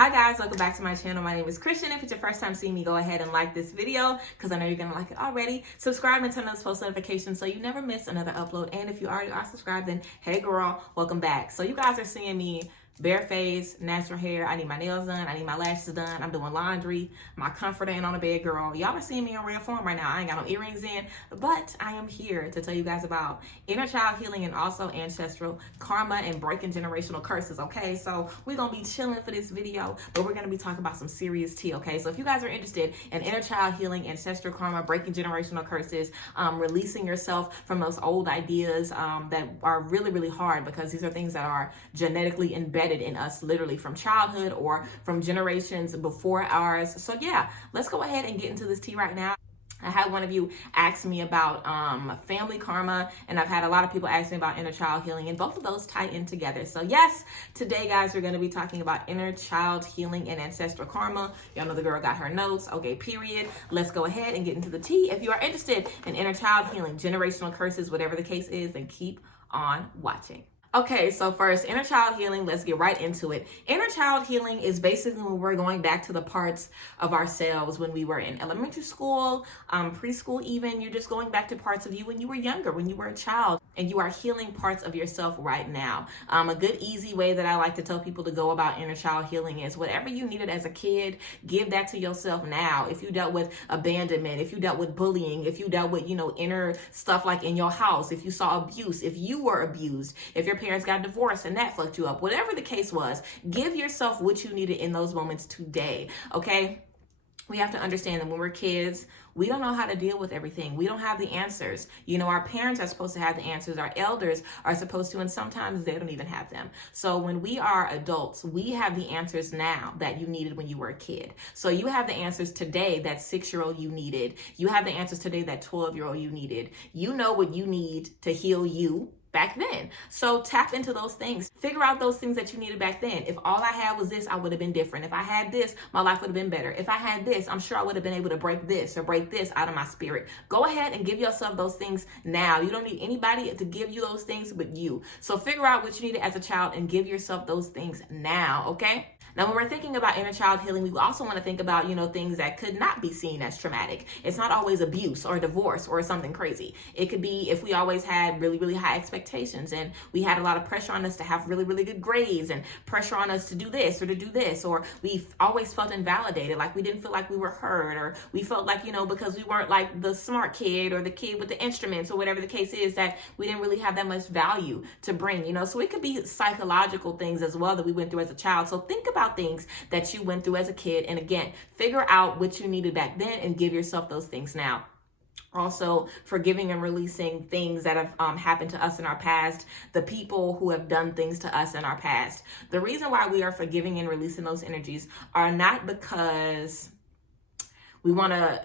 Hi guys, welcome back to my channel. My name is Christian. If it's your first time seeing me, go ahead and like this video because I know you're gonna like it already. Subscribe and turn on those post notifications so you never miss another upload. And if you already are subscribed, then hey girl, welcome back. So you guys are seeing me bare face, natural hair. I need my nails done. I need my lashes done. I'm doing laundry. My comforter ain't on the bed, girl. Y'all are seeing me in real form right now. I ain't got no earrings in, but I am here to tell you guys about inner child healing and also ancestral karma and breaking generational curses, okay? So we're going to be chilling for this video, but we're going to be talking about some serious tea, okay? So if you guys are interested in inner child healing, ancestral karma, breaking generational curses, releasing yourself from those old ideas that are really, really hard because these are things that are genetically embedded in us literally from childhood or from generations before ours. So yeah, let's go ahead and get into this tea right now. I had one of you ask me about family karma, and I've had a lot of people ask me about inner child healing, and both of those tie in together. So yes, today guys, we're going to be talking about inner child healing and ancestral karma. Y'all know the girl got her notes. Okay, period. Let's go ahead and get into the tea. If you are interested in inner child healing, generational curses, whatever the case is, then keep on watching. Okay, so first, inner child healing, let's get right into it. Inner child healing is basically when we're going back to the parts of ourselves when we were in elementary school, preschool even. You're just going back to parts of you when you were younger, when you were a child, and you are healing parts of yourself right now. A good, easy way that I like to tell people to go about inner child healing is whatever you needed as a kid, give that to yourself now. If you dealt with abandonment, if you dealt with bullying, if you dealt with, inner stuff like in your house, if you saw abuse, if you were abused, if your parents got divorced and that fucked you up, whatever the case was, give yourself what you needed in those moments today, okay? We have to understand that when we're kids, we don't know how to deal with everything. We don't have the answers. Our parents are supposed to have the answers. Our elders are supposed to, and sometimes they don't even have them. So when we are adults, we have the answers now that you needed when you were a kid. So you have the answers today that 6-year-old you needed. You have the answers today that 12-year-old you needed. You know what you need to heal you back then. So tap into those things. Figure out those things that you needed back then. If all I had was this, I would have been different. If I had this, my life would have been better. If I had this, I'm sure I would have been able to break this or break this out of my spirit. Go ahead and give yourself those things now. You don't need anybody to give you those things but you. So figure out what you needed as a child and give yourself those things now, okay? Now, when we're thinking about inner child healing, we also want to think about, things that could not be seen as traumatic. It's not always abuse or divorce or something crazy. It could be if we always had really, really high expectations and we had a lot of pressure on us to have really, really good grades and pressure on us to do this or to do this, or we always felt invalidated, like we didn't feel like we were heard, or we felt like, because we weren't like the smart kid or the kid with the instruments or whatever the case is, that we didn't really have that much value to bring, So it could be psychological things as well that we went through as a child. So think about things that you went through as a kid, and again, figure out what you needed back then and give yourself those things now. Also, forgiving and releasing things that have happened to us in our past, the people who have done things to us in our past. The reason why we are forgiving and releasing those energies are not because we want to.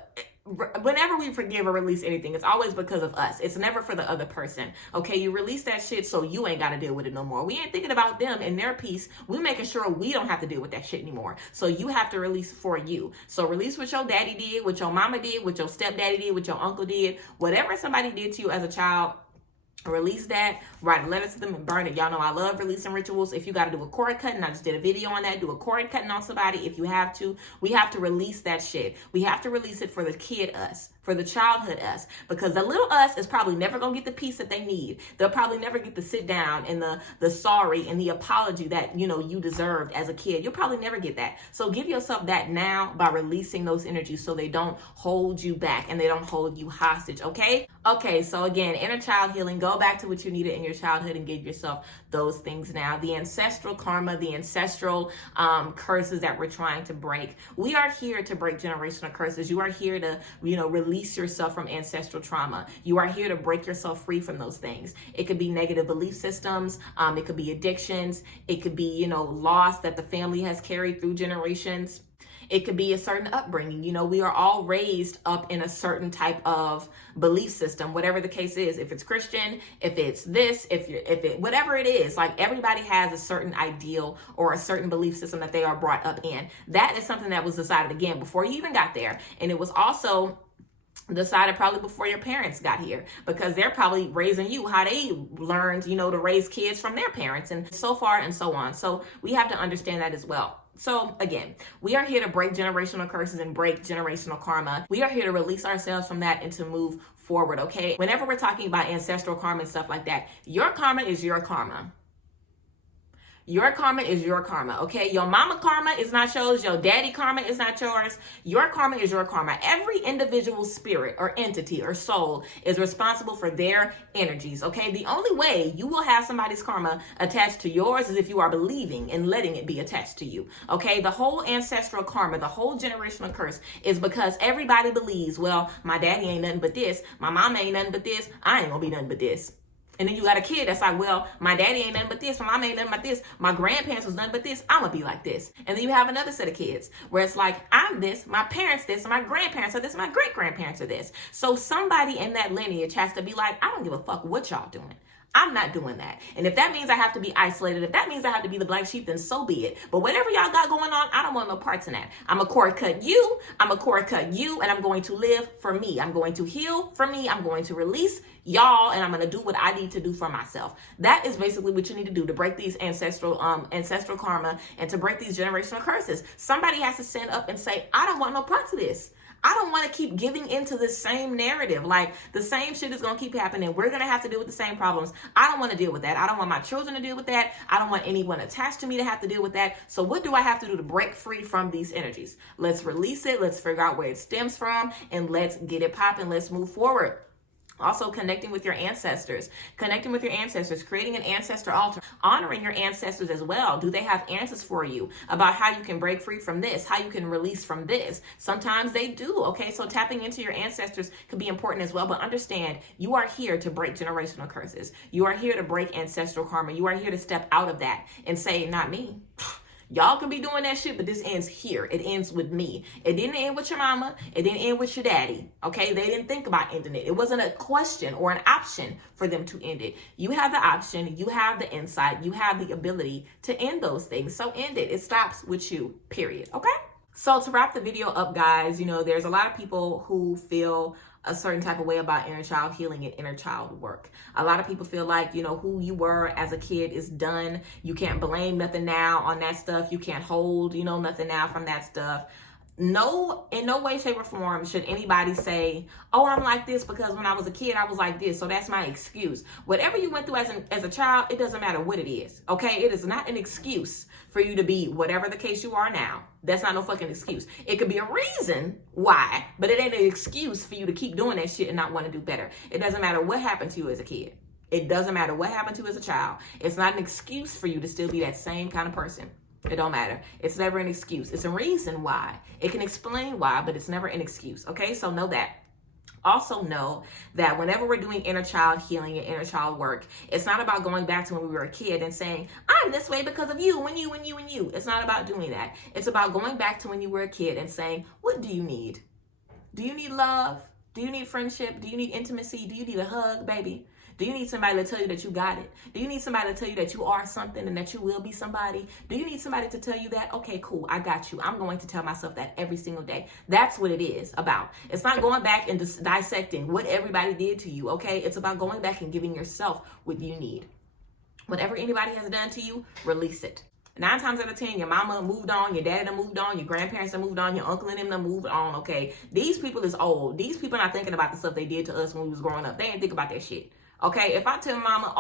Whenever we forgive or release anything, it's always because of us. It's never for the other person. Okay, you release that shit so you ain't got to deal with it no more. We ain't thinking about them and their peace. We making sure we don't have to deal with that shit anymore. So you have to release for you. So release what your daddy did, what your mama did, what your stepdaddy did, what your uncle did, whatever somebody did to you as a child. Release that, write a letter to them and burn it. Y'all know I love releasing rituals. If you got to do a cord cutting, I just did a video on that. Do a cord cutting on somebody if you have to. We have to release that shit. We have to release it for the kid us, for the childhood us, because the little us is probably never going to get the peace that they need. They'll probably never get to sit down and the sorry and the apology that, you deserved as a kid. You'll probably never get that. So give yourself that now by releasing those energies so they don't hold you back and they don't hold you hostage, okay? Okay, so again, inner child healing, go back to what you needed in your childhood and give yourself those things now. The ancestral karma, the ancestral curses that we're trying to break. We are here to break generational curses. You are here to, release yourself from ancestral trauma. You are here to break yourself free from those things. It could be negative belief systems. It could be addictions. It could be, loss that the family has carried through generations. It could be a certain upbringing. We are all raised up in a certain type of belief system, whatever the case is. If it's Christian, if it's this, whatever it is, like everybody has a certain ideal or a certain belief system that they are brought up in. That is something that was decided again before you even got there. And it was also decided probably before your parents got here, because they're probably raising you how they learned, to raise kids from their parents and so far and so on. So we have to understand that as well. So again, we are here to break generational curses and break generational karma. We are here to release ourselves from that and to move forward, okay? Whenever we're talking about ancestral karma and stuff like that, your karma is your karma. Your karma is your karma, okay? Your mama karma is not yours. Your daddy karma is not yours. Your karma is your karma. Every individual spirit or entity or soul is responsible for their energies, okay? The only way you will have somebody's karma attached to yours is if you are believing and letting it be attached to you, okay? The whole ancestral karma, the whole generational curse is because everybody believes, well, my daddy ain't nothing but this. My mama ain't nothing but this. I ain't gonna be nothing but this. And then you got a kid that's like, well, my daddy ain't nothing but this, my mama ain't nothing but this, my grandparents was nothing but this, I'm gonna be like this. And then you have another set of kids where it's like, I'm this, my parents this, and my grandparents are this, my great-grandparents are this. So somebody in that lineage has to be like, I don't give a fuck what y'all doing. I'm not doing that. And if that means I have to be isolated, if that means I have to be the black sheep, then so be it. But whatever y'all got going on, I don't want no parts in that. I'm a cord cut you, and I'm going to live for me. I'm going to heal for me. I'm going to release y'all, and I'm going to do what I need to do for myself. That is basically what you need to do to break these ancestral karma and to break these generational curses. Somebody has to stand up and say, I don't want no parts of this. I don't want to keep giving into the same narrative. Like, the same shit is going to keep happening. We're going to have to deal with the same problems. I don't want to deal with that. I don't want my children to deal with that. I don't want anyone attached to me to have to deal with that. So what do I have to do to break free from these energies? Let's release it. Let's figure out where it stems from, and let's get it popping. Let's move forward. Also, connecting with your ancestors, creating an ancestor altar, honoring your ancestors as well. Do they have answers for you about how you can break free from this, how you can release from this? Sometimes they do, okay? So tapping into your ancestors could be important as well, but understand you are here to break generational curses. You are here to break ancestral karma. You are here to step out of that and say, not me. Y'all can be doing that shit, but this ends here. It ends with me. It didn't end with your mama. It didn't end with your daddy. Okay? They didn't think about ending it. It wasn't a question or an option for them to end it. You have the option. You have the insight. You have the ability to end those things. So end it. It stops with you, period. Okay? So to wrap the video up, guys, there's a lot of people who feel a certain type of way about inner child healing and inner child work. A lot of people feel like, who you were as a kid is done. You can't blame nothing now on that stuff. You can't hold, nothing now from that stuff. No, in no way, shape, or form should anybody say, oh, I'm like this because when I was a kid, I was like this, so that's my excuse. Whatever you went through as a child, it doesn't matter what it is, okay? It is not an excuse for you to be whatever the case you are now. That's not no fucking excuse. It could be a reason why, but it ain't an excuse for you to keep doing that shit and not want to do better. It doesn't matter what happened to you as a kid. It doesn't matter what happened to you as a child. It's not an excuse for you to still be that same kind of person. It don't matter. It's never an excuse. It's a reason why. It can explain why, but it's never an excuse. Okay, so know that. Also know that whenever we're doing inner child healing and inner child work, it's not about going back to when we were a kid and saying, I'm this way because of you, and you, and you, and you. It's not about doing that. It's about going back to when you were a kid and saying, what do you need? Do you need love? Do you need friendship? Do you need intimacy? Do you need a hug, baby? Do you need somebody to tell you that you got it? Do you need somebody to tell you that you are something and that you will be somebody? Do you need somebody to tell you that? Okay, cool, I got you. I'm going to tell myself that every single day. That's what it is about. It's not going back and just dissecting what everybody did to you, okay? It's about going back and giving yourself what you need. Whatever anybody has done to you, release it. 9 times out of 10, your mama moved on, your dad done moved on, your grandparents done moved on, your uncle and them done moved on, okay? These people is old. These people not thinking about the stuff they did to us when we was growing up. They ain't think about that shit. Okay, if I tell mama,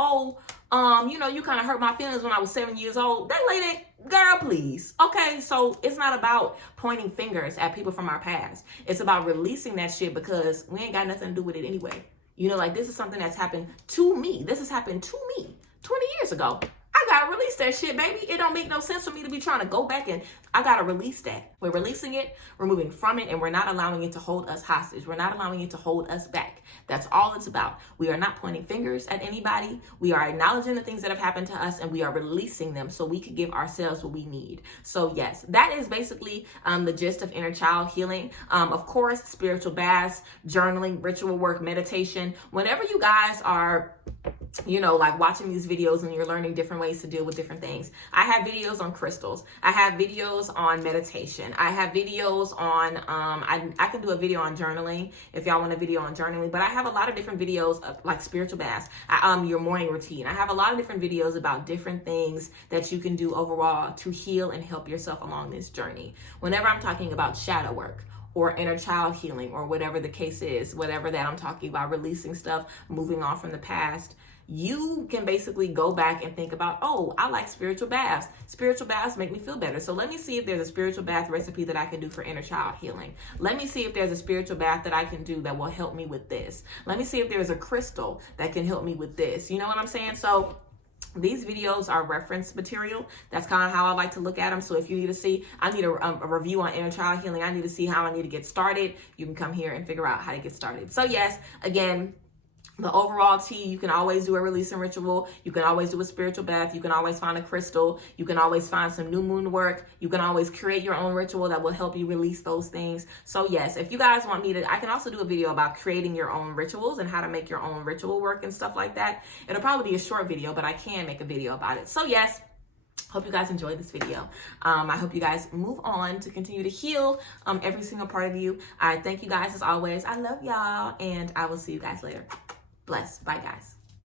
you kind of hurt my feelings when I was 7 years old, that lady, girl, please. Okay, so it's not about pointing fingers at people from our past. It's about releasing that shit because we ain't got nothing to do with it anyway. This is something that's happened to me. This has happened to me 20 years ago. I gotta release that shit, baby. It don't make no sense for me to be trying to go back and I gotta release that. We're releasing it, we're moving from it, and we're not allowing it to hold us hostage. We're not allowing it to hold us back. That's all it's about. We are not pointing fingers at anybody. We are acknowledging the things that have happened to us and we are releasing them so we can give ourselves what we need. So yes, that is basically the gist of inner child healing. Of course, spiritual baths, journaling, ritual work, meditation. Whenever you guys are you know, like watching these videos and you're learning different ways to deal with different things. I have videos on crystals. I have videos on meditation. I have videos on, I can do a video on journaling if y'all want a video on journaling, but I have a lot of different videos of like spiritual baths, your morning routine. I have a lot of different videos about different things that you can do overall to heal and help yourself along this journey. Whenever I'm talking about shadow work, or inner child healing, or whatever the case is, whatever that I'm talking about, releasing stuff, moving on from the past, you can basically go back and think about, oh, I like spiritual baths. Spiritual baths make me feel better. So let me see if there's a spiritual bath recipe that I can do for inner child healing. Let me see if there's a spiritual bath that I can do that will help me with this. Let me see if there's a crystal that can help me with this. You know what I'm saying? So these videos are reference material. That's kind of how I like to look at them. So if you need to see, I need a review on inner child healing, I need to see how I need to get started, you can come here and figure out how to get started. So yes, again, the overall tea, you can always do a releasing ritual. You can always do a spiritual bath. You can always find a crystal. You can always find some new moon work. You can always create your own ritual that will help you release those things. So yes, if you guys want me to, I can also do a video about creating your own rituals and how to make your own ritual work and stuff like that. It'll probably be a short video, but I can make a video about it. So yes, hope you guys enjoyed this video. I hope you guys move on to continue to heal every single part of you. I thank you guys as always. I love y'all, and I will see you guys later. Bless. Bye, guys.